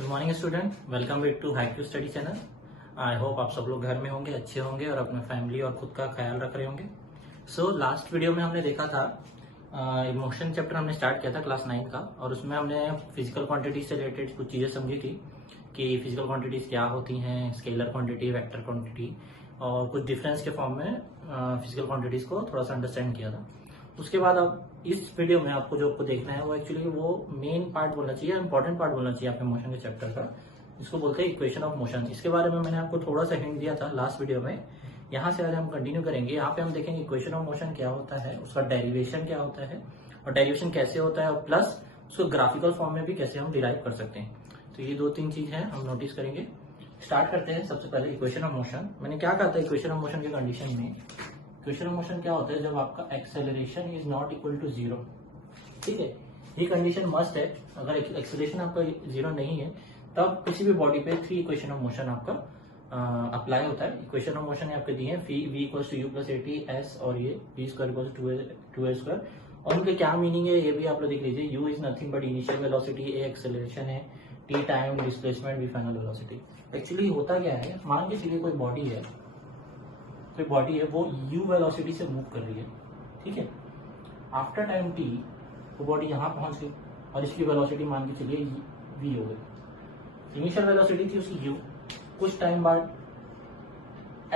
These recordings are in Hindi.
Good morning student, welcome back to HighQ study channel. I hope आप सब लोग घर में होंगे, अच्छे होंगे और अपने फैमिली और खुद का ख्याल रख रहे होंगे। लास्ट वीडियो में हमने देखा था इमोशन चैप्टर हमने स्टार्ट किया था क्लास 9 का, और उसमें हमने फिजिकल क्वांटिटी से रिलेटेड कुछ चीज़ें समझी थी कि फिजिकल क्वांटिटीज क्या होती हैं, स्केलर क्वांटिटी, वेक्टर क्वांटिटी, और कुछ डिफरेंस के फॉर्म में फिजिकल क्वांटिटीज को थोड़ा सा अंडरस्टैंड किया था। उसके बाद अब इस वीडियो में आपको जो देखना है वो एक्चुअली वो मेन पार्ट बोलना चाहिए, इंपॉर्टेंट पार्ट बोलना चाहिए आपके मोशन के चैप्टर का, जिसको बोलते हैं इक्वेशन ऑफ मोशन। इसके बारे में मैंने आपको थोड़ा सा हिंट दिया था लास्ट वीडियो में। यहाँ से आज हम कंटिन्यू करेंगे। यहाँ पे हम देखेंगे इक्वेशन ऑफ मोशन क्या होता है, उसका डेरिवेशन क्या होता है और डेरिवेशन कैसे होता है, और प्लस उसको ग्राफिकल फॉर्म में भी कैसे हम डिराइव कर सकते हैं। तो ये 2-3 चीज है हम नोटिस करेंगे। स्टार्ट करते हैं सबसे पहले इक्वेशन ऑफ मोशन। मैंने क्या कहा था इक्वेशन ऑफ मोशन के कंडीशन में, इक्वेशन ऑफ मोशन क्या होता है जब आपका acceleration is not equal to zero. ठीक है, ये कंडीशन मस्ट है। अगर एक्सेलरेशन आपका जीरो नहीं है तब किसी भी बॉडी पे 3 इक्वेशन ऑफ मोशन आपका अप्लाई होता है। इक्वेशन ऑफ मोशन आपके दिए हैं, v equals to u plus at s, और ये v square equals to a square. और उनके क्या मीनिंग है ये भी आप लोग देख लीजिए। u is nothing but initial velocity, a acceleration है, t time displacement, v final velocity. Actually होता क्या है, मान के चलिए कोई बॉडी है वो u वेलोसिटी से मूव कर रही है। ठीक है, आफ्टर टाइम t वो बॉडी यहाँ पहुंच गई और इसकी वेलोसिटी मान के चलिए v हो गई। इनिशियल वेलोसिटी थी उसकी u, कुछ टाइम बाद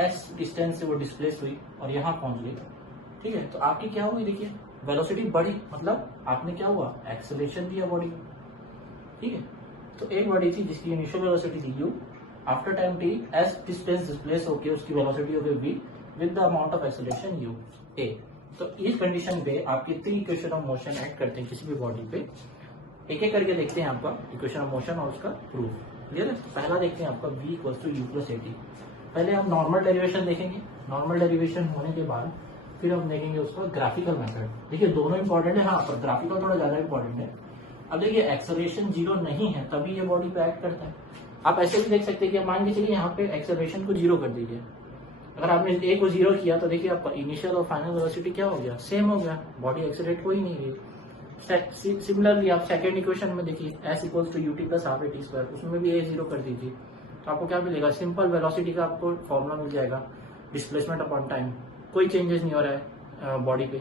s डिस्टेंस से वो डिस्प्लेस हुई और यहाँ पहुंच गई। ठीक है, तो आपकी क्या हुई, देखिए वेलोसिटी बढ़ी, मतलब आपने क्या हुआ, एक्सेलरेशन दिया बॉडी को। ठीक है, तो एक बॉडी थी जिसकी इनिशियल वेलोसिटी थी u, after time t s distance displace होकर उसकी वेलोसिटी हो गई v with the amount of acceleration u a। तो इस कंडीशन पे आपके 3 इक्वेशन ऑफ मोशन ऐड करते हैं किसी भी बॉडी पे। एक एक करके देखते हैं आपका इक्वेशन ऑफ मोशन और उसका प्रूफ। क्लियर है? पहला देखते हैं आपका v equals to u plus at. पहले हम नॉर्मल डेरिवेशन देखेंगे, नॉर्मल डेरिवेशन होने के बाद फिर हम देखेंगे उसका ग्राफिकल मेथड। देखिए दोनों इंपॉर्टेंट है, हाँ, पर ग्राफिकल थोड़ा ज्यादा इंपॉर्टेंट है। अब देखिए एक्सेलरेशन जीरो नहीं है तभी ये बॉडी पे एक्ट करता है। आप ऐसे भी देख सकते हैं कि मान के चलिए यहाँ पे एक्सेलरेशन को जीरो कर दीजिए। अगर आपने ए को जीरो किया तो देखिए आपका इनिशियल और फाइनल वेलोसिटी क्या हो गया, सेम हो गया, बॉडी एक्सेलरेट हो ही नहीं रही। सिमिलरली आप सेकंड इक्वेशन में देखिए s equals to ut plus half a t square, उसमें भी ए जीरो कर दीजिए तो आपको क्या मिलेगा, सिंपल वेलोसिटी का आपको फॉर्मूला मिल जाएगा, डिस्प्लेसमेंट अपॉन टाइम, कोई चेंजेस नहीं हो रहा है बॉडी पे।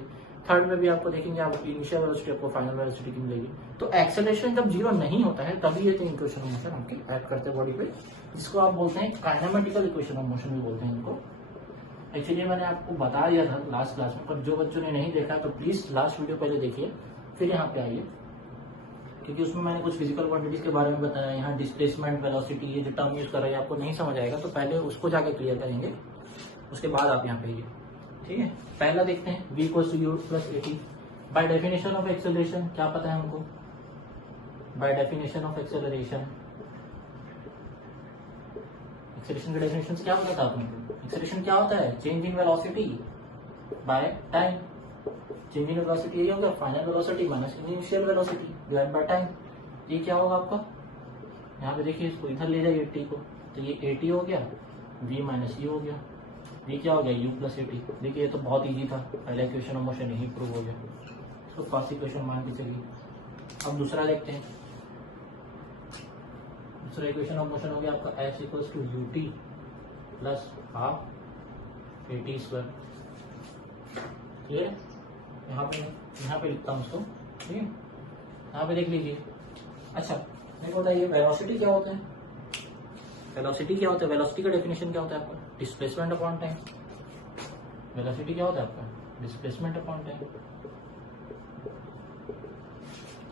थर्ड में भी आपको देखेंगे आप इनिशियल वेलोसिटी आपको फाइनल वेलोसिटी की मिलेगी। तो एक्सेलरेशन जब जीरो नहीं होता है तभी ये 3 इक्वेशन ऑफ मोशन आपकी एक्ट करते हैं बॉडी पे, जिसको आप बोलते हैं काइनेमेटिकल इक्वेशन ऑफ मोशन भी बोलते हैं इनको। एक्चुअली मैंने आपको बता दिया था लास्ट क्लास में, पर जो बच्चों ने नहीं देखा तो प्लीज लास्ट वीडियो पहले देखिए फिर यहाँ पे आइए, क्योंकि उसमें मैंने कुछ फिजिकल क्वांटिटीज के बारे में बताया। यहाँ डिस्प्लेसमेंट, वेलोसिटी, ये जो टर्म यूज कर रहे हैं आपको नहीं समझ आएगा, तो पहले उसको जाके क्लियर करेंगे, उसके बाद आप यहाँ पे आइए। ठीक है, पहला देखते हैं v equals to u plus at. By definition of acceleration क्या पता है हमको, by definition of acceleration, acceleration के डेफिनेशन क्या पता था आपको। एक्सेलरेशन क्या होता है, change in velocity by time. Change in velocity यही होगा, final velocity minus initial velocity divide by time. ये क्या होगा आपका, यहाँ पे देखिए इसको इधर ले जाइए टी को, तो ये एटी हो गया, v माइनस यू हो गया, v क्या हो गया u प्लस एटी। देखिए ये तो बहुत इजी था, पहला इक्वेशन ऑफ मोशन यही प्रूव हो गया, तो फर्स्ट इक्वेशन मान के चलिए। अब दूसरा देखते हैं, दूसरा इक्वेशन ऑफ मोशन हो गया आपका s equals to u t plus half a t square. Clear है? यहाँ पे लिखता हूँ उसको। ठीक है, यहाँ पे देख लीजिए। अच्छा मेरे को बताइए वेलोसिटी क्या होता है, वेलोसिटी क्या होता है, वेलोसिटी का डेफिनेशन क्या होता है आपका, डिस्प्लेसमेंट अपॉन टाइम। वेलोसिटी क्या होता है आपका, डिस्प्लेसमेंट अपॉन टाइम।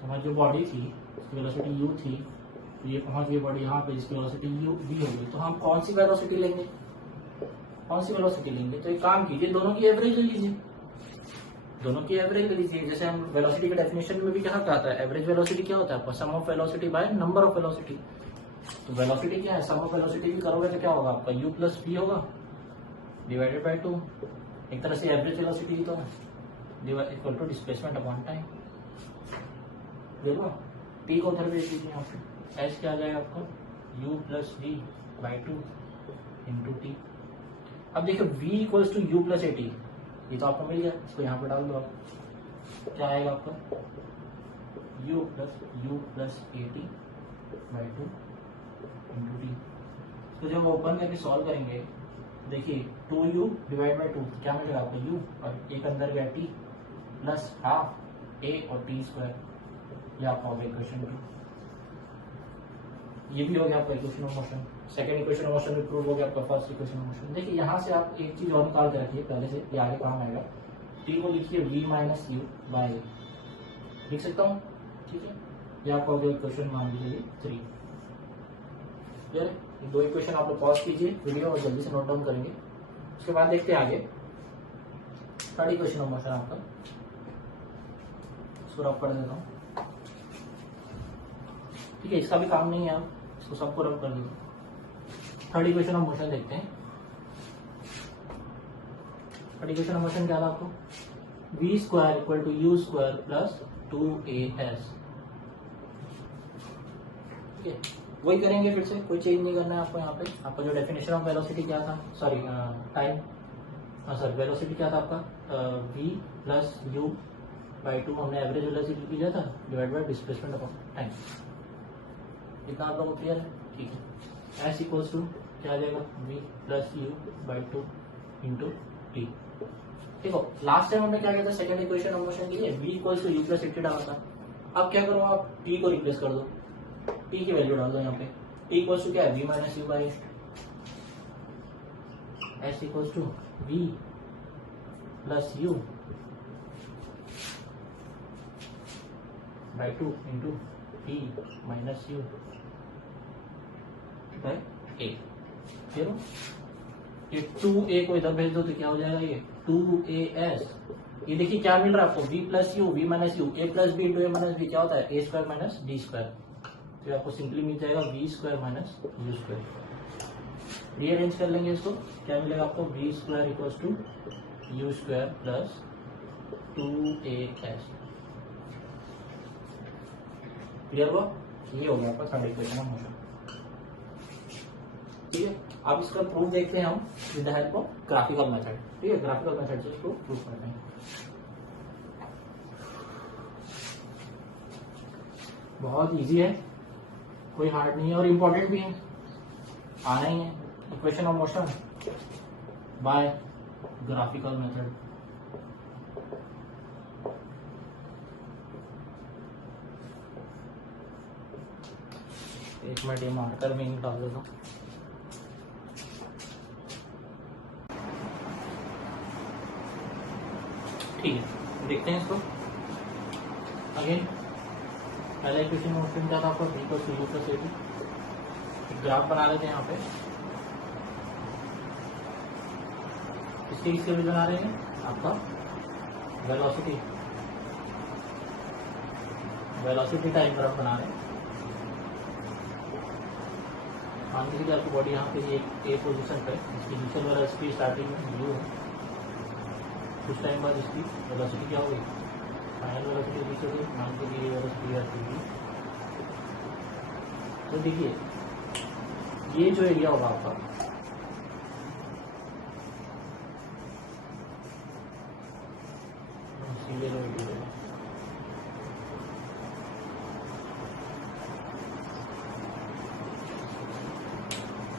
हमारी जो बॉडी थी उसकी वेलोसिटी u थी, तो ये पहुंच गई बॉडी यहाँ पे जिसकी वेलोसिटी u v हो गई, तो हम कौन सी वेलोसिटी लेंगे, कौन सी वेलोसिटी लेंगे, तो एक काम कीजिए दोनों की एवरेज ले लीजिए, दोनों की एवरेज ले लीजिए। जैसे हम वेलोसिटी के डेफिनेशन में भी क्या कहा था, एवरेज वेलोसिटी क्या होता है आपका, sum of velocity by number of velocity. तो वेलोसिटी क्या है, सम ऑफ वेलोसिटी भी करोगे तो क्या होगा आपका u प्लस v होगा डिवाइडेड बाय 2। एक तरह से एवरेज वेलोसिटी ही तो है, equal to displacement upon time. देखो t को उधर भेज दीजिए, यहाँ पे s क्या आ जाएगा आपका u plus v by 2 into t. अब देखिए v equals to u plus at, ये तो आपको मिल गया, इसको यहाँ पे डाल दो आप, क्या आएगा आपका u plus eighty by 2 into T. तो जब ओपन करके सॉल्व करेंगे देखिए 2u डिवाइड बाई 2 क्या मिलेगा आपको u और एक अंदर गया t प्लस हाफ a और टी स्क्वायर, ये आपका हो गया इक्वेशन 2। ये भी हो गया आपका equation of motion. Second equation of motion भी प्रूव हो गया आपका फर्स्ट इक्वेशन ऑफ मोशन। देखिए यहाँ से आप एक चीज और निकाल के रखिए पहले से, ये आगे काम आएगा। टी को लिखिए v माइनस यू बाय ए, लिख सकता हूँ, ठीक है। ये आपका हो गया इक्वेशन मान लीजिए 3। क्लियर है? दो इक्वेशन आप लोग पॉज कीजिए वीडियो और जल्दी से नोट डाउन करेंगे। उसके बाद देखते हैं आगे थर्ड इक्वेशन ऑफ मोशन आपका, इसको रब कर देता हूँ, ठीक है। इसका भी काम नहीं है, आप इसको सबको रब कर दीजिए। थर्ड इक्वेशन ऑफ मोशन देखते हैं। थर्ड इक्वेशन ऑफ मोशन क्या था आपको, v square equal to u square plus 2as, ठीक है। वही करेंगे फिर से, कोई चेंज नहीं करना है आपको। यहाँ पे आपका जो डेफिनेशन ऑफ वेलोसिटी क्या था, सॉरी टाइम, सॉरी वेलोसिटी क्या था आपका, v प्लस यू बाई 2 हमने एवरेज वेलोसिटी लिया था divide by displacement of time. इतना आप लोगों को क्लियर है, ठीक है। एस इक्वल्स टू क्या आ जाएगा, v plus u by 2 into T. देखो लास्ट टाइम हमने क्या किया था सेकंड इक्वेशन ऑफ मोशन के लिए v equals to u plus t डाला था। अब क्या करो, आप t को रिप्लेस कर दो, t की वैल्यू डाल दो यहाँ पे। t इक्वल्स टू क्या है, v minus you by s equals to v plus u by 2 into t minus you by a। Clear हो? ये 2a को इधर भेज दो तो क्या हो जाएगा, ये 2as। ये देखिए क्या मिल रहा है आपको, v plus u, v minus u, a plus b into a minus b, क्या होता है a square minus d square. तो आपको सिंपली मिल जाएगा v square minus u square. Rearrange कर लेंगे इसको, क्या मिलेगा आपको, v square equals to u square plus 2as। Clear हुआ? ये हो गया आपका थर्ड इक्वेशन ऑफ मोशन, ठीक है। अब इसका प्रूफ देखते हैं हम with the help of graphical method, ठीक है। ग्राफिकल मेथड से इसको प्रूव करते हैं। बहुत इजी है, कोई हार्ड नहीं है और इम्पोर्टेंट भी है, आना ही है। Equation of motion by graphical method. एक मिनट ये मार्कर में डाल देता हूँ। ठीक है, देखते हैं इसको अगेन। पहला इक्वेशन मोशन क्या था आपका, v को सी यू प्लस ए टी। ग्राफ बना लेते हैं यहाँ पे, इसके भी बना रहे हैं आपका वेलोसिटी टाइम ग्राफ बना रहे हैं। मान लीजिए कि आपकी बॉडी यहाँ पे ए पोजीशन पे, इसकी इनिशियल वेलोसिटी स्टार्टिंग में यू है, कुछ टाइम बाद इसकी वेलोसिटी क्या होगी, फाइनल वेलोसिटी नीचे होगी, मान लीजिए ये वेलोसिटी आती है। तो देखिए ये जो एरिया होगा आपका,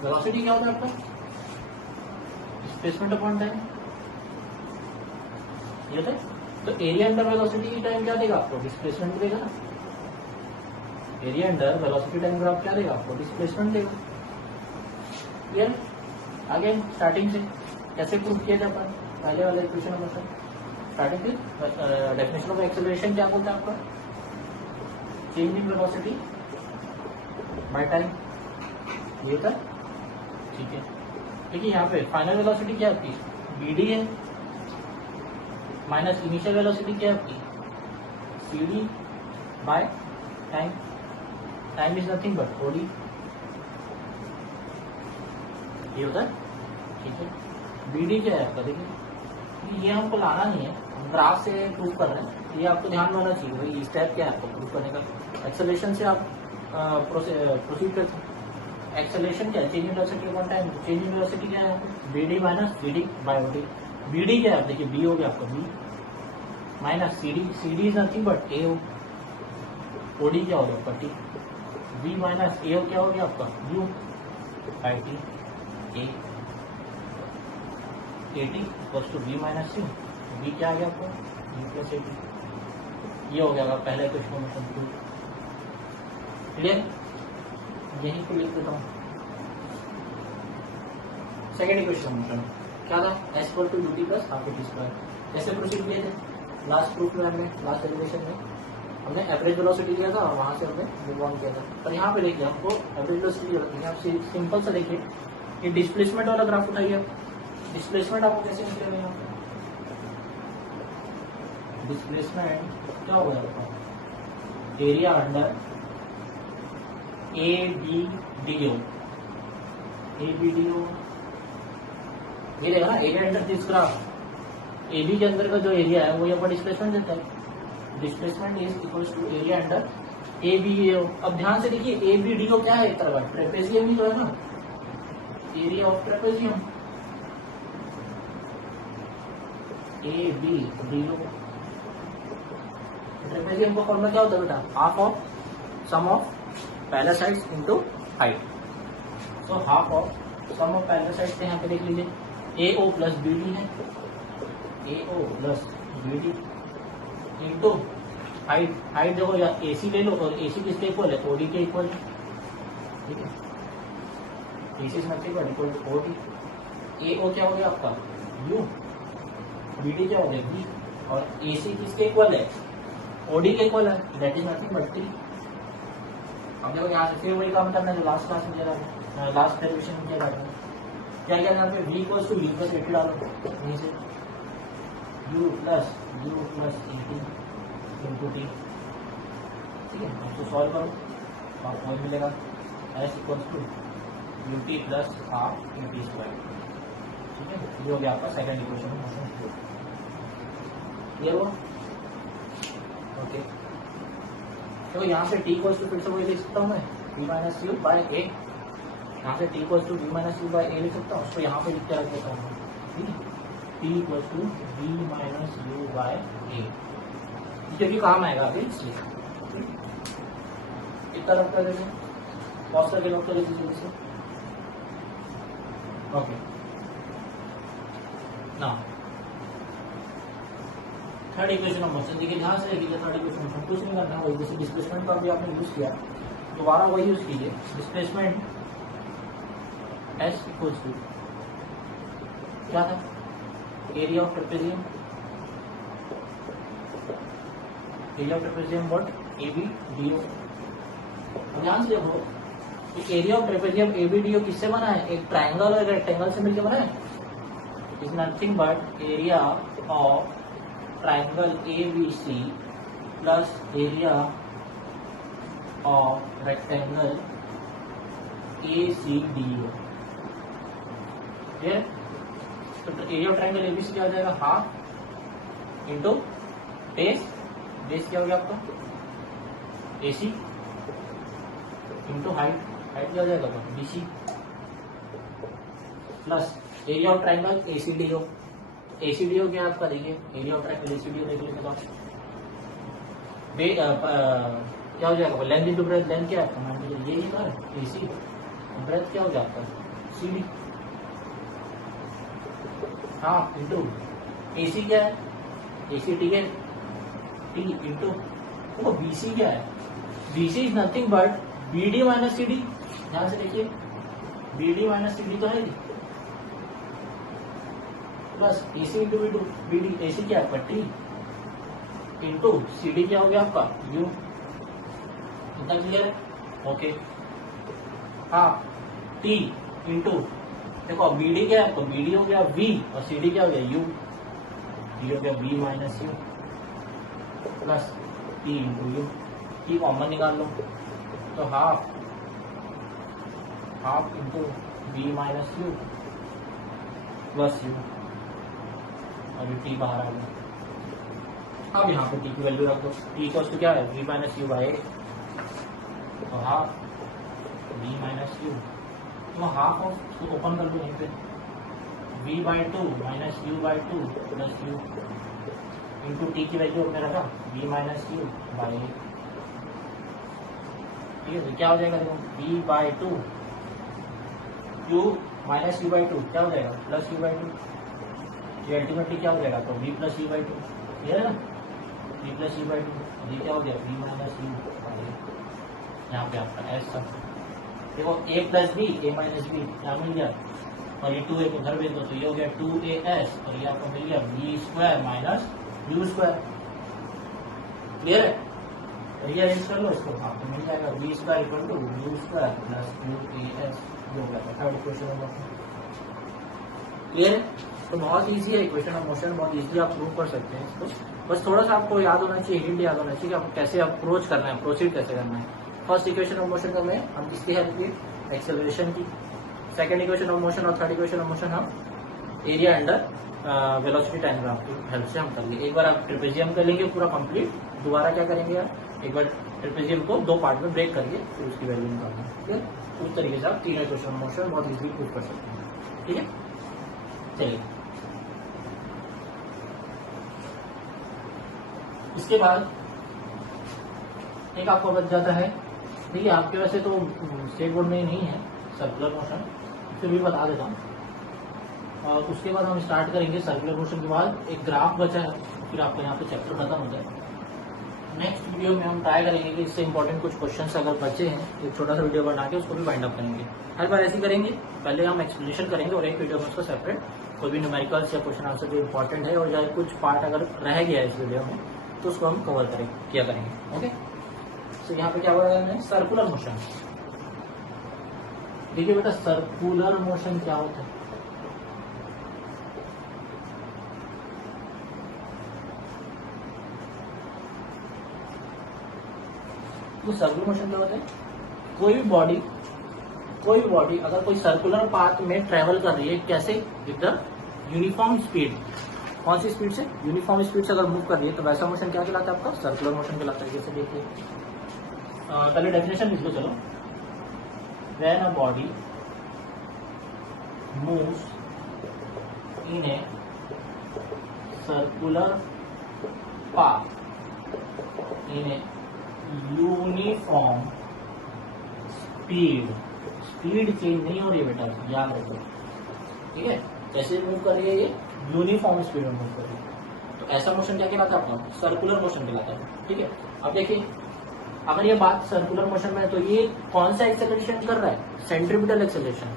वेलोसिटी क्या होता है आपका, डिस्प्लेसमेंट अपॉन टाइम, ये होता है। तो एरिया अंडर वेलोसिटी टाइम क्या देगा आपको, डिस्प्लेसमेंट देगा ना। Area under velocity time graph क्या देगा आपको, डिस्प्लेसमेंट देगा। क्लियर? आगे स्टार्टिंग से कैसे प्रूव किया जाता है, पहले वाले इक्वेशन में स्टार्टिंग से डेफिनेशन ऑफ एक्सेलरेशन क्या बोलता है आपका, change in velocity by time, ये होता है, ठीक है। देखिए यहाँ पे फाइनल वेलोसिटी क्या है आपकी, bd है, माइनस इनिशियल वेलोसिटी क्या है आपकी, cd by time. Time is nothing but body, ये होता है, ठीक है। bd क्या है आपका, देखिए ये हमको लाना नहीं है, हम ग्राफ से प्रूव कर रहे हैं, ये आपको ध्यान में होना चाहिए। वही स्टेप क्या है आपको प्रूव करने का, एक्सेलरेशन से आप प्रोसीड करते हैं। एक्सेलरेशन क्या है, change in velocity upon time. Change in velocity क्या है, bd minus bd by d. bd क्या है, देखिए b हो गया आपका, b minus cd, cd is nothing but a हो, od क्या हो गया आपका t v माइनस ए क्या हो गया आपका u by t a t equals to v minus u. v क्या आ गया आपको u प्लस ए टी। ये हो गया पहला इक्वेशन टू। क्लियर, यहीं को लिख देता हूँ। सेकेंड इक्वेशन क्या था s equal to ut plus half a t square. कैसे प्रोसीड किए थे लास्ट प्रूफ में हमने, लास्ट डेरिवेशन में हमने एवरेज वेलोसिटी लिया था और वहां से हमने मूव ऑन किया था। पर यहाँ पे देखिए हमको एवरेज वेलोसिटी रखनी है। आप सिंपल सा देखिए ये डिस्प्लेसमेंट वाला ग्राफ उठाइए। डिस्प्लेसमेंट आपको कैसे निकलेगा यहाँ पे? डिस्प्लेसमेंट क्या होगा आपका area under a B D o. A B D o ये देखा ना area under this graph. A b के अंदर का जो एरिया है वो यहाँ पर डिस्प्लेसमेंट देता है। Displacement is equals to area under a B D o. अब ध्यान से देखिए ए बी डी ओ क्या है एक तरह का ट्रेपेजियम ही तो है ना, area of trapezium A B D O. Trapezium का फॉर्मूला क्या होता है बेटा half of sum of parallel sides into height. तो half of sum of parallel sides से यहाँ पे देख लीजिए A O plus B D है, A O plus B D into height. Height देखो या ए सी ले लो और ए सी किसके इक्वल है ओ डी के इक्वल है। ठीक है, ए सी इक्वल टू ओ डी। ए ओ क्या हो गया आपका यू, बी डी क्या हो गया बी, और ए सी किसके इक्वल है ओ डी के इक्वल है, दैट इज नथिंग बट 3। अब देखो यहाँ से फिर वही काम करना है जो लास्ट क्लास में चला था, लास्ट डेरिवेशन में चला था। क्या क्या यहाँ पे v equals to u plus A t डालो यहीं से u प्लस ए टी इंटू टी। ठीक है, इसको सॉल्व करो तो आपको मिलेगा s equals to u t plus half a t square. ठीक है, ये हो गया आपका सेकंड इक्वेशन मोशन। ये वो ओके। तो यहाँ से टी इक्वल्स टू फिर से वही लिख सकता हूँ मैं v minus U by A. यहाँ से T equals to V minus you by A लिख सकता हूँ, उसको यहाँ पे लिख के रख देता हूँ। ठीक है, T equals to V minus you by A, क्योंकि काम आएगा अभी इसलिए। इतना रख कर देते कॉस करके लॉक कर देते जल्दी से। ओके ना थर्ड इक्वेशन ऑफ मोशन देखिए ध्यान से देखिए। थर्ड इक्वेशन मोशन कुछ नहीं करना, वही जैसे डिस्प्लेसमेंट का भी आपने यूज किया दोबारा वही यूज कीजिए। डिस्प्लेसमेंट एस इक्वल्स टू क्या था area of trapezium, area of trapezium what a B D o. ध्यान से देखो area of trapezium A B D o किससे बना है, एक ट्रायंगल और रेक्टेंगल से मिलकर बना है। Is nothing but area of triangle a b c plus area of rectangle a c d o. तो एरिया ऑफ ट्रायंगल एबीसी क्या हो जाएगा हाफ इंटू बेस। बेस क्या हो गया आपका एसी इंटू हाइट। हाइट क्या हो जाएगा BC plus area of triangle ACDO. ACDO क्या है आपका देखिए एरिया ऑफ ट्रायंगल एसीडीओ देख लीजिए। क्या हो जाएगा लेंथ इंटू ब्रेथ। लेंथ क्या है आपका मान लीजिए ये बार एसी, ब्रेथ क्या हो गया आपका सीडी। हाँ इंटू एसी क्या है एसी ठीक है टी इंटू वो बीसी क्या है BC is nothing but BD minus c d. ध्यान से देखिए बीडी माइनस सी डी तो है plus AC into BD. AC क्या है आपका टी इंटू सी डी क्या हो गया आपका यू। इतना क्लियर है ओके। हाँ टी इंटू देखो बीडी क्या है तो बीडी हो गया वी और सीडी क्या हो गया यू। टी हो गया v minus u plus t into u. T common निकाल लो तो half into v minus u plus u. अभी टी बाहर आ गया। अब यहाँ पे टी की वैल्यू रख दो। टी इक्वल्स टू क्या है वी माइनस यू बाई तो हाफ वी माइनस यू। तो हाफ ऑफ ओपन कर लो यहीं पे v by two minus you by two plus you into T की वैल्यू हमने रखा v माइनस यू बाई ठीक है, तो क्या हो जाएगा देखो v/2 q माइनस u/2 क्या हो जाएगा प्लस u/2, ये अल्टीमेटली क्या हो जाएगा तो v प्लस u/2, क्लियर है ना, v प्लस u/2, ये क्या हो गया v माइनस u, यहाँ पे आपका s था, देखो a plus b a minus b क्या मिल गया, और ये 2a को घर भेज दो तो ये हो गया 2as, और ये आपको मिल गया v square minus u square, clear है, रीअरेंज कर लो इसको, आपको मिल जाएगा v square equal to u square plus 2as, जो हो गया third equation of motion, clear है। तो बहुत इजी है इक्वेशन ऑफ मोशन, बहुत इजीली आप प्रूव कर सकते हैं इसको, बस थोड़ा सा आपको याद होना चाहिए, हिंट याद होना चाहिए कि आपको कैसे अप्रोच करना है, प्रोसीड कैसे करना है। फर्स्ट इक्वेशन ऑफ मोशन का में हम किसकी हेल्प की, एक्सेलरेशन की, सेकंड इक्वेशन ऑफ मोशन और थर्ड इक्वेशन ऑफ मोशन हम area under velocity time graph की हेल्प से हम कर लेंगे। एक बार आप ट्रेपेजियम कर लेंगे पूरा कंप्लीट, दोबारा क्या करेंगे आप, एक बार ट्रेपेजियम को दो पार्ट में ब्रेक करके फिर उसकी वैल्यू निकालना है, ठीक है। उस तरीके से आप तीनों इक्वेशन ऑफ मोशन बहुत इजीली प्रूव कर सकते हैं, ठीक है। चलिए इसके बाद एक आपको बच जाता है, देखिए आपके वैसे तो स्टेट बोर्ड में नहीं है सर्कुलर मोशन, फिर भी बता देता हूँ। और उसके बाद हम स्टार्ट करेंगे सर्कुलर मोशन के बाद एक ग्राफ बचा है, फिर आपका यहाँ पे चैप्टर खत्म हो जाएगा। नेक्स्ट वीडियो में हम ट्राई करेंगे कि इससे इंपॉर्टेंट कुछ क्वेश्चंस अगर बचे हैं एक छोटा सा वीडियो बना के उसको भी वाइंड अप करेंगे। हर बार ऐसे करेंगे, पहले हम एक्सप्लेनेशन करेंगे और एक वीडियो में उसका सेपरेट कोई भी न्यूमेरिकल्स या क्वेश्चन आंसर जो इंपॉर्टेंट है और या कुछ पार्ट अगर रह गया है इस वीडियो में तो उसको हम कवर करेंगे। ओके, तो यहाँ पे क्या हुआ है, सर्कुलर मोशन। देखिए बेटा सर्कुलर मोशन क्या होता है, तो सर्कुलर मोशन क्या होता है, कोई भी बॉडी अगर कोई सर्कुलर पाथ में ट्रेवल कर रही है, कैसे, विद द यूनिफॉर्म स्पीड, कौन सी स्पीड से, यूनिफॉर्म स्पीड से अगर मूव कर रही है तो वैसा मोशन क्या कहलाता है आपका, सर्कुलर मोशन कहलाता है। जैसे देखिए पहले डेफिनेशन लिख लो, चलो, when a body moves in a circular path in a uniform speed change नहीं हो रही है बेटा, याद रखो, ठीक है। कैसे मूव कर रही है ये, यूनिफॉर्म स्पीड में मूव कर रही है, तो ऐसा मोशन क्या कहलाता है आपका, सर्कुलर मोशन कहलाता है, ठीक है। अब देखिए अगर ये बात सर्कुलर मोशन में है तो ये कौन सा एक्सेलरेशन कर रहा है, सेंट्रीपिटल एक्सेलरेशन,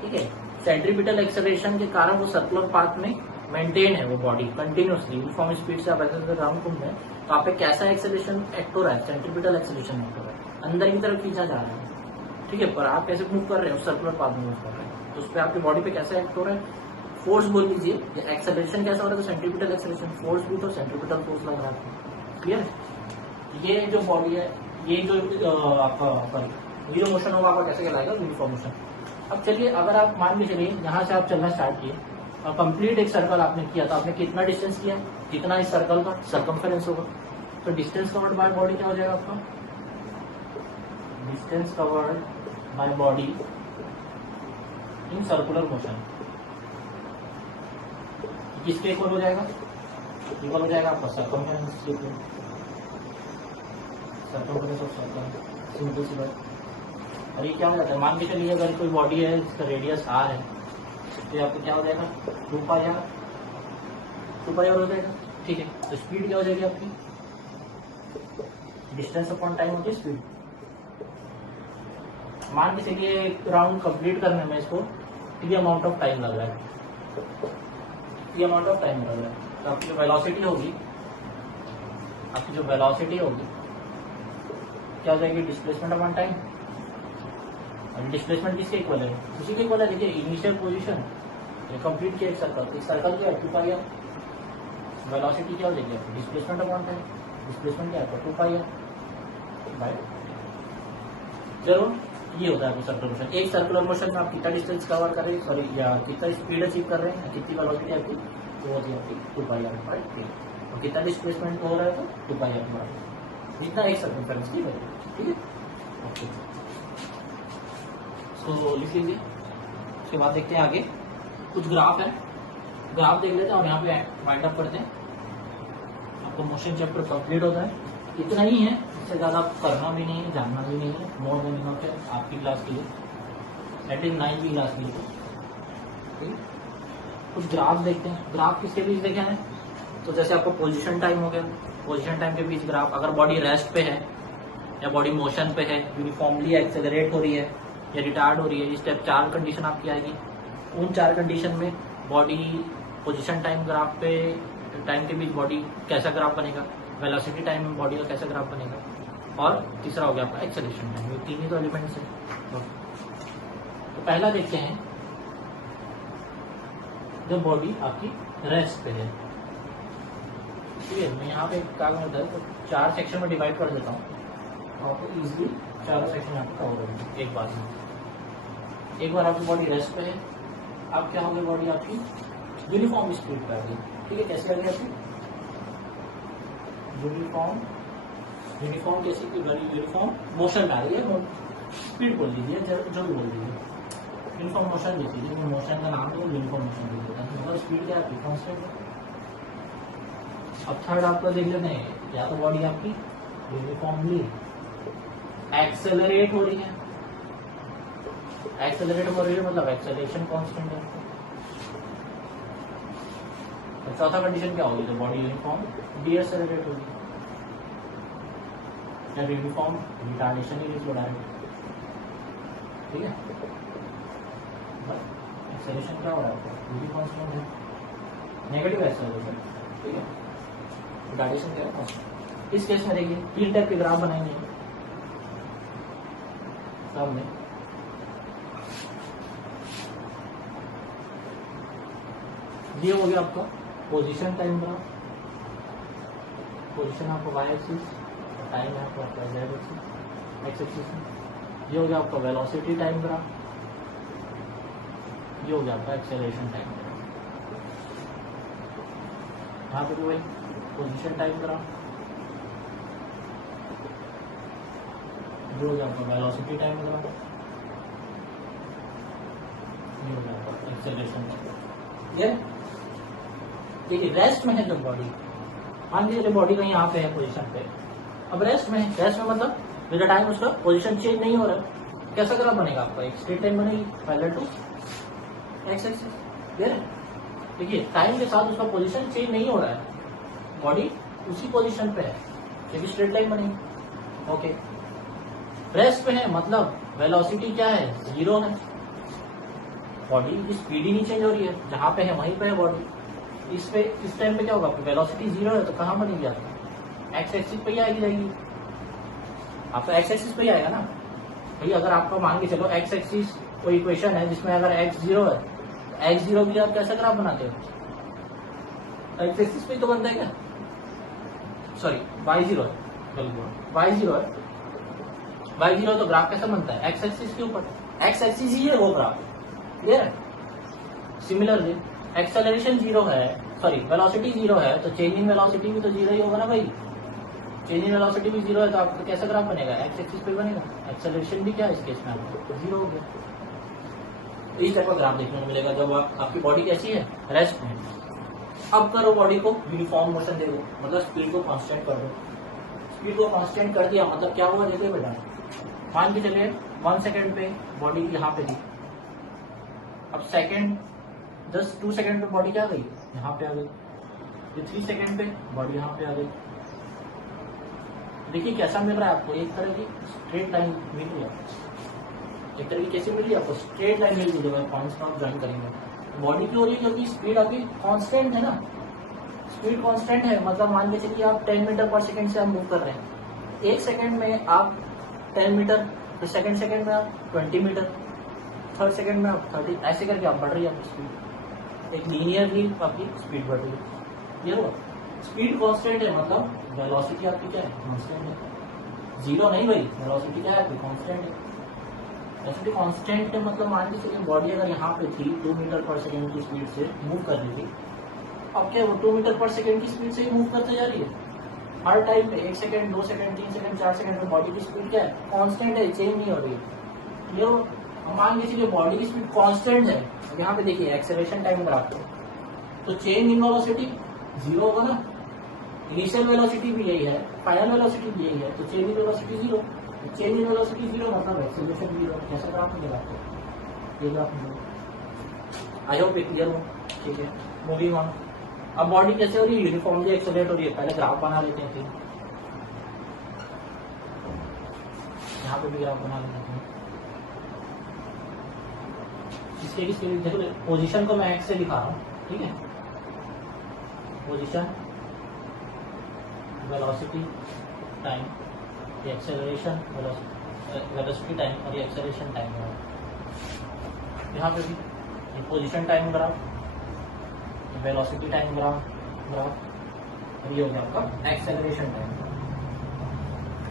ठीक है। सेंट्रीपिटल एक्सेलरेशन के कारण वो सर्कुलर पाथ में मेंटेन है वो बॉडी कंटिन्यूसली यूनिफॉर्म स्पीड से आप ऐसे राउंड घूम रहे हैं, तो आप पे कैसा एक्सेलरेशन एक्ट हो रहा है, सेंट्रीपिटल एक्सेलरेशन एक्ट हो रहा है, अंदर की तरफ खींचा जा रहा है, ठीक है। पर आप कैसे मूव कर रहे हैं, सर्कुलर पाथ में मूव कर रहे हैं, तो उस पर आपकी बॉडी पे कैसा एक्ट हो रहा है, फोर्स बोल लीजिए, एक्सेलरेशन कैसा हो रहा है, तो सेंट्रीपिटल एक्सेलरेशन, फोर्स भी तो सेंट्रीपिटल फोर्स लग रहा है, क्लियर है। ये जो बॉडी है, ये जो आपका ये जो मोशन होगा आपका कैसे कहलाएगा, यूनिफॉर्म मोशन। अब चलिए अगर आप मान के चलिए यहाँ से आप चलना स्टार्ट किए और कंप्लीट एक सर्कल आपने किया, तो आपने कितना डिस्टेंस किया, कितना इस सर्कल का सर्कमफेरेंस होगा, तो डिस्टेंस कवर्ड बाय बॉडी क्या हो जाएगा आपका, distance covered by body in circular motion किसके इक्वल हो जाएगा, इक्वल हो जाएगा आपका सर्कमफेरेंस के, सर्कमफेरेंस ऑफ सर्कल, सिंपल सी बात। और ये क्या हो जाता है, मान के चलिए अगर कोई बॉडी है जिसका रेडियस r है तो आपको क्या हो जाएगा 2πr हो जाएगा, ठीक है। तो स्पीड क्या हो जाएगी आपकी, डिस्टेंस अपॉन टाइम होती है स्पीड। मान के चलिए राउंड कंप्लीट करने में इसको टी अमाउंट ऑफ टाइम लग रहा है, टी अमाउंट ऑफ टाइम लग रहा है, तो आपकी जो वेलोसिटी होगी, आपकी जो वेलोसिटी होगी क्या हो जाएगी, डिस्प्लेसमेंट अपॉन टाइम। अभी डिस्प्लेसमेंट किसके इक्वल है, उसी के इक्वल है। देखिए इनिशियल पोजीशन कंप्लीट किया एक सर्कल क्या है 2πr, वेलोसिटी क्या हो जाएगी आपकी, डिस्प्लेसमेंट अपॉन टाइम, डिस्प्लेसमेंट क्या है 2πr बाय, चलो ये होता है सर्कुलर मोशन। एक सर्कुलर मोशन में आप कितना डिस्टेंस कवर कर रहे हैं, सॉरी या कितना स्पीड अचीव कर रहे हैं, कितनी वेलोसिटी आपकी, तो होती है आपकी 2πr, और कितना डिस्प्लेसमेंट हो रहा है तो 2πr, जितना एक सर्कमफेरेंस की वैल्यू, ठीक है। ओके, तो लिख लीजिए। उसके बाद देखते हैं आगे कुछ ग्राफ है, ग्राफ देख लेते हैं और यहाँ पे वाइंड अप करते हैं। आपका मोशन चैप्टर कंप्लीट होता है। इतना ही है, इससे ज़्यादा करना भी नहीं है, जानना भी नहीं है। मोर देन इनफ है आपकी क्लास के लिए, दैट इज 9वीं क्लास के लिए। ठीक, कुछ ग्राफ देखते हैं। ग्राफ किसके बीच देखे हैं? तो जैसे आपको पोजीशन टाइम हो गया, पोजीशन टाइम के बीच ग्राफ। अगर बॉडी रेस्ट पे है या बॉडी मोशन पे है, यूनिफॉर्मली एक्सेलरेट हो रही है या रिटार्ड हो रही है, इस टाइप 4 कंडीशन आपकी आएगी। उन 4 कंडीशन में बॉडी पोजीशन टाइम ग्राफ पे टाइम के बीच बॉडी कैसा ग्राफ बनेगा, वेलोसिटी टाइम में बॉडी का कैसा ग्राफ बनेगा, और तीसरा हो गया आपका एक्सेलरेशन टाइम। ये 3 ही तो एलिमेंट्स है। तो पहला देखते हैं, जब बॉडी आपकी रेस्ट पे है। ठीक है, मैं यहाँ पे काम होता है तो 4 सेक्शन में डिवाइड कर देता हूँ, आपको इजीली 4 सेक्शन आपको कवर हो जाएंगे एक बार में। एक बार आपकी बॉडी रेस्ट पे है, अब क्या होगी, बॉडी आपकी यूनिफॉर्म स्पीड पे आ गई। ठीक है, कैसे लगे आपकी यूनिफॉर्म कैसे की बॉडी यूनिफॉर्म मोशन आ रही है, स्पीड बोल दीजिए, जो भी बोल दीजिए, यूनिफॉर्म मोशन दे दीजिए। मोशन का नाम तो यूनिफॉर्म मोशन दे देता है, मतलब स्पीड क्या आपकी कांस्टेंट है। अब थर्ड आपको देख लेते हैं, या तो बॉडी आपकी यूनिफॉर्मली एक्सेलरेट हो रही है, एक्सेलरेट हो रही है मतलब एक्सेलरेशन कांस्टेंट है। तो चौथा कंडीशन क्या होगी, तो बॉडी यूनिफॉर्म डीएक्सेलरेट होगी, या यूनिफॉर्म रिटार्डेशन ही इसको डायरेक्ट। ठीक है, एक्सेलरेशन क्या हो रहा है, भी कांस्टेंट है, नेगेटिव एक्सेलरेशन। ठीक है, रिटार्डेशन क्या है। इस केस में देखिए 3 टाइप के ग्राफ बनाएंगे सामने। ये हो गया आपका पोजीशन टाइम ग्राफ, पोजीशन आपका वाई एक्सिस, टाइम है आपका जेड एक्सिस, एक्स एक्सिस। ये हो गया आपका वेलोसिटी टाइम ग्राफ, ये हो गया आपका एक्सेलरेशन टाइम ग्राफ। यहाँ पे वही पोजीशन टाइम ग्राफ, ये हो गया आपका वेलोसिटी टाइम ग्राफ, ये हो गया आपका एक्सेलरेशन टाइम। ये देखिए रेस्ट में है जब बॉडी, मान लीजिए बॉडी कहीं यहाँ पे है पोजीशन पे, अब रेस्ट में है, रेस्ट में मतलब विद द टाइम उसका पोजीशन चेंज नहीं हो रहा है, कैसा ग्राफ बनेगा आपका, एक स्ट्रेट लाइन बनेगी पैरेलल टू एक्स एक्सिस। देखिए टाइम के साथ उसका पोजीशन चेंज नहीं हो रहा है, बॉडी उसी पोजीशन पे है, क्योंकि स्ट्रेट लाइन बनेगी। ओके, रेस्ट पे है मतलब वेलोसिटी क्या है, 0 है, बॉडी की स्पीड ही नहीं चेंज हो रही है, जहां पे है वहीं पे है बॉडी। इस टाइम पे क्या होगा, वेलोसिटी 0 है तो कहाँ बनेगी आपकी, एक्स एक्सिस पे ही आएगी जाएगी, आपका एक्स एक्सिस पे ही आएगा ना भाई। अगर आपको मान के चलो एक्स एक्सिस कोई इक्वेशन है जिसमें अगर एक्स 0 है, एक्स 0 की आप कैसा ग्राफ बनाते हो, एक्स एक्सिस पे ही तो बनता है क्या, सॉरी वाई 0 है, वाई 0 है, वाई 0 तो ग्राफ कैसा बनता है, एक्स एक्सिस के ऊपर, एक्स एक्सिस ही है वो ग्राफ। क्लियर है। सिमिलरली एक्सेलरेशन 0 है, सॉरी वेलोसिटी 0 है, तो चेंज इन वेलोसिटी भी तो 0 ही होगा ना भाई, चेंज इन वेलोसिटी भी 0 है तो आपका कैसा ग्राफ बनेगा, एक्स एक्सिस पे बनेगा। एक्सेलरेशन भी क्या है इस केस में आपको 0 हो गया। तो इस टाइप का ग्राफ देखने को मिलेगा जब आपकी बॉडी कैसी है, रेस्ट में। अब करो बॉडी को यूनिफॉर्म मोशन दे दो, मतलब स्पीड को कांस्टेंट कर दो। स्पीड को कांस्टेंट कर दिया मतलब क्या हुआ, देखिए बेटा मान के चलिए 1 सेकेंड पे बॉडी यहाँ पे थी, अब सेकेंड 2 सेकेंड पे बॉडी क्या गई, यहाँ पे आ गई, ये 3 सेकेंड पे बॉडी यहाँ पे आ गई। देखिए कैसा मिल रहा है आपको, एक तरह की स्ट्रेट लाइन मिल रही है, एक तरह की कैसी मिल रही है आपको, स्ट्रेट लाइन मिल रही है। जब पॉइंट्स आप ज्वाइन करेंगे बॉडी की हो रही है क्योंकि स्पीड आपकी कांस्टेंट है ना, स्पीड कांस्टेंट है, मतलब मान के चलिए आप 10 मीटर पर सेकंड से आप मूव कर रहे हैं, 1 सेकंड में आप 10 मीटर, फिर सेकंड में आप 20 मीटर, थर्ड सेकंड में आप 30, ऐसे करके आप बढ़ रही है आपकी स्पीड, एक लीनियरली आपकी स्पीड बढ़ रही है। ये हुआ स्पीड कांस्टेंट है, मतलब वेलोसिटी आपकी क्या है, कांस्टेंट है, 0 नहीं भाई, वेलोसिटी क्या है आपकी, कांस्टेंट है। वेलोसिटी कांस्टेंट है मतलब मान के चलिए बॉडी अगर यहाँ पे थी 2 मीटर पर सेकंड की स्पीड से मूव कर रही थी, अब क्या वो 2 मीटर पर सेकंड की स्पीड से ही मूव करते जा रही है हर टाइम पे, 1 सेकंड 2 सेकंड 3 सेकंड 4 सेकंड में बॉडी की स्पीड क्या है, कांस्टेंट है, चेंज नहीं हो रही है। ये मान के चलिए बॉडी की स्पीड कांस्टेंट है, यहाँ पे देखिए एक्सेलरेशन टाइम ग्राफ, तो चेंज इन वेलोसिटी 0 होगा ना, इनिशियल वेलोसिटी भी यही है, फाइनल वेलोसिटी भी यही है, तो change in velocity zero, change in velocity zero मतलब एक्सेलरेशन जीरो। कैसा ग्राफ मिलेगा आपको, ये ग्राफ मिलेगा। आई होप क्लियर हो, ठीक है। मूविंग ऑन, अब बॉडी कैसे हो रही है, यूनिफॉर्मली एक्सेलरेट हो रही है। पहले ग्राफ बना लेते हैं, यहाँ पे भी ग्राफ बना लेते हैं। इसके देखो, पोजीशन को मैं एक्स से दिखा रहा हूँ, ठीक है। पोजीशन, वेलोसिटी, टाइम, ये एक्सेलरेशन, वेलोसिटी टाइम और ये एक्सेलरेशन टाइम है। यहाँ पे भी ये position time graph, velocity time graph, और ये हो गया आपका एक्सेलरेशन टाइम।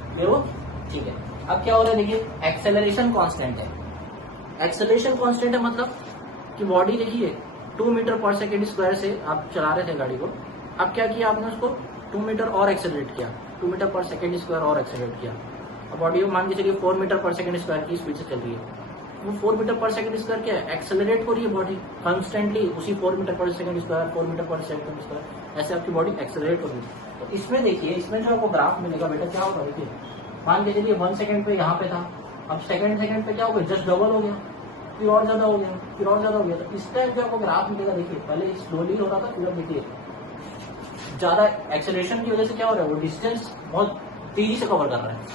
क्लियर हो, ठीक है। अब क्या हो रहा है, देखिए एक्सेलरेशन कांस्टेंट है। एक्सेलरेशन कांस्टेंट है मतलब कि बॉडी देखिए 2 मीटर पर सेकेंड स्क्वायर से आप चला रहे थे गाड़ी को। अब क्या किया आपने, उसको 2 मीटर और एक्सेलरेट किया, 2 मीटर पर सेकेंड स्क्वायर और एक्सेलरेट किया। अब बॉडी मान के चलिए 4 मीटर पर सेकेंड स्क्वायर की स्पीड से चल रही है। वो 4 मीटर पर सेकेंड स्क्वायर क्या है, एक्सेलरेट हो रही है बॉडी कॉन्स्टेंटली, उसी 4 मीटर पर सेकेंड स्क्वायर, 4 मीटर पर सेकेंड स्क्वायर, ऐसे आपकी बॉडी एक्सेलरेट हो रही है। तो इसमें देखिए, इसमें जो आपको ग्राफ मिलेगा बेटा क्या होगा, देखिए मान के चलिए 1 सेकेंड पे यहाँ पे था, अब सेकेंड पे क्या हो गया, जस्ट डबल हो गया, फिर और ज्यादा हो गया, फिर और ज्यादा हो गया। तो इस टाइम जो आपको ग्राफ मिलेगा, देखिए पहले स्लोली हो रहा था, फिर अब देखिए ज्यादा एक्सेलरेशन की वजह से क्या हो रहा है, वो डिस्टेंस बहुत तेजी से कवर कर रहा है,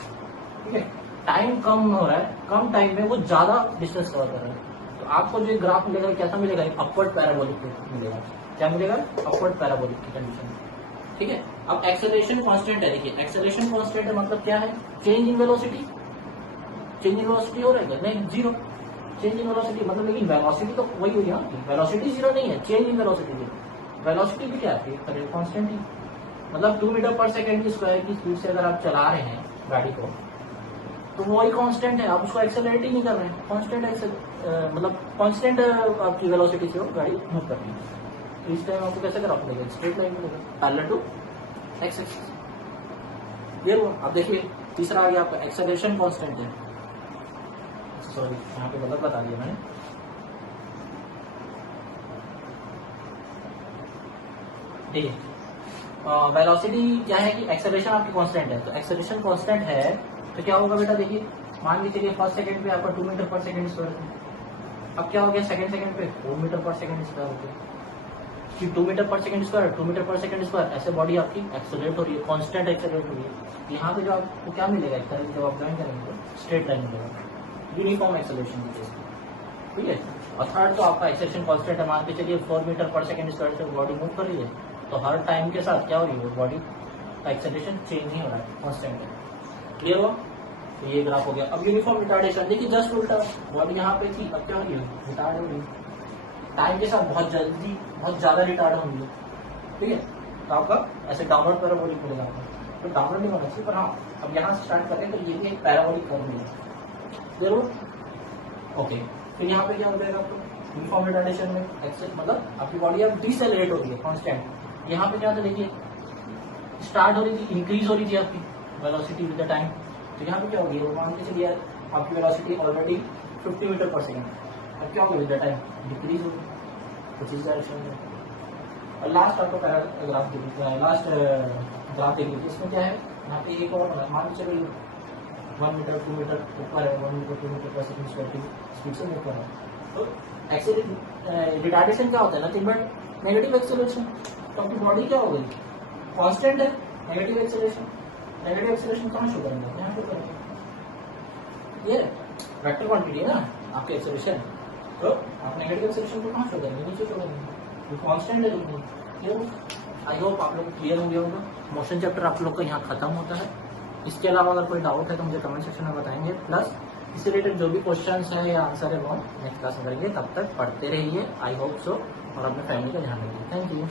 ठीक है। टाइम कम हो रहा है, कम टाइम में वो ज्यादा डिस्टेंस कवर कर रहा है। तो आपको जो ग्राफ मिलेगा कैसा मिलेगा, अपवर्ड पैराबोलिक मिलेगा। क्या मिलेगा, अपवर्ड पैराबोलिक की कंडीशन, ठीक है। अब एक्सेलरेशन कांस्टेंट है, देखिए एक्सेलरेशन कांस्टेंट है मतलब क्या है, change in velocity, change in velocity हो रहा है नहीं, जीरो चेंज इन वेलोसिटी मतलब, लेकिन वेलोसिटी तो वही हुई ना, वेलोसिटी जीरो नहीं है, चेंज इन वेलोसिटी। वेलोसिटी भी क्या है, कांस्टेंट ही, मतलब 2 मीटर पर सेकेंड की स्क्वायर की स्पीड से अगर आप चला रहे हैं गाड़ी को, तो वही कांस्टेंट है, आप उसको एक्सेलरेट ही नहीं कर रहे हैं, कांस्टेंट मतलब कांस्टेंट आपकी वेलोसिटी से वो गाड़ी मूव कर रही है। तो इस टाइम आपको कैसे ग्राफ मिलेगा, स्ट्रेट लाइन मिलेगा parallel to x axis. Clear हुआ। अब देखिए तीसरा आ गया आपका एक्सेलरेशन कांस्टेंट है, सॉरी यहाँ पे गलत बता दिया मैंने, ठीक है। वेलोसिटी क्या है कि एक्सेलरेशन आपकी कांस्टेंट है, तो एक्सेलरेशन कांस्टेंट है तो क्या होगा बेटा, देखिए मान के चलिए फर्स्ट सेकंड पे आपका 2 मीटर पर सेकंड स्क्वायर था, अब क्या हो गया सेकंड पे 4 मीटर पर सेकंड स्क्वायर हो गया, कि 2 मीटर पर सेकंड स्क्वायर, 2 मीटर पर सेकंड स्क्वायर, ऐसे बॉडी आपकी एक्सेलरेट हो रही है, कांस्टेंट एक्सेलरेट हो रही है। यहाँ पे जो आपको क्या मिलेगा, एक तरह जब आप ज्वाइन करेंगे तो स्ट्रेट लाइन मिलेगा, यूनिफॉर्म एक्सेलरेशन की केस में, ठीक है। और थर्ड तो आपका एक्सेलरेशन कांस्टेंट है, मान के चलिए 4 मीटर पर सेकंड स्क्वायर से बॉडी मूव कर रही है, तो हर टाइम के साथ क्या हो रही है, बॉडी का एक्सेलरेशन चेंज नहीं हो रहा है, कांस्टेंट है। क्लियर हुआ। तो ये ग्राफ हो गया। अब यूनिफॉर्म रिटार्डेशन, देखिए जस्ट उल्टा, बॉडी यहाँ पे थी, अब क्या हो रही है, रिटार्ड हो रही है, टाइम के साथ बहुत जल्दी बहुत ज्यादा रिटार्ड होंगी, ठीक है। तो आपका ऐसे डाउनवर्ड पैराबोलिक मिलेगा आपको, तो डाउनवर्ड नहीं होना चाहिए, पर हाँ अब यहाँ से स्टार्ट करें तो ये भी एक पैराबोलिक कर्व मिलेगा जरूर, ओके। फिर यहाँ पे क्या हो जाएगा आपको, यूनिफॉर्म रिटार्डेशन में एक्सेल मतलब आपकी बॉडी अब डिसेलरेट हो रही है कांस्टेंट। यहाँ पे क्या था, देखिए स्टार्ट हो रही थी, इंक्रीज हो रही थी आपकी वेलोसिटी विद द टाइम, तो यहाँ पे क्या होगी, मान के चलिए आपकी वेलोसिटी ऑलरेडी 50 मीटर पर सेकेंड, अब क्या होगा विद द टाइम डिक्रीज होगी कुछ इस डायरेक्शन में। और लास्ट आपको पैराग्राफ देख लीजिए, लास्ट ग्राफ देख लीजिए, इसमें क्या है, यहाँ पे एक और मान के चलिए 1 मीटर 2 मीटर ऊपर है, 1 मीटर 2 मीटर पर सेकेंड स्क्वायर की स्पीड से मूव कर रहा है। तो एक्सेलरेशन रिटार्डेशन क्या होता है, नथिंग बट नेगेटिव एक्सेलरेशन। तो आपकी बॉडी क्या हो गई, कांस्टेंट है, नेगेटिव एक्सेलरेशन, नेगेटिव एक्सेलरेशन कहाँ शो करेंगे, यहाँ शो करेंगे, ये वेक्टर क्वांटिटी है ना आपके एक्सेलरेशन, तो आप नेगेटिव एक्सेलरेशन को कहाँ शो करेंगे, नीचे शो करेंगे, ये कांस्टेंट है लेकिन क्लियर। आई होप आप लोग क्लियर हो गया होगा। मोशन चैप्टर आप लोग का यहाँ खत्म होता है। इसके अलावा अगर कोई डाउट है तो मुझे कमेंट सेक्शन में बताएंगे, प्लस इससे रिलेटेड जो भी क्वेश्चंस है या आंसर है वो नेक्स्ट क्लास में करेंगे। तब तक पढ़ते रहिए, आई होप सो, और अपने फैमिली का ध्यान रखिए। Thank you.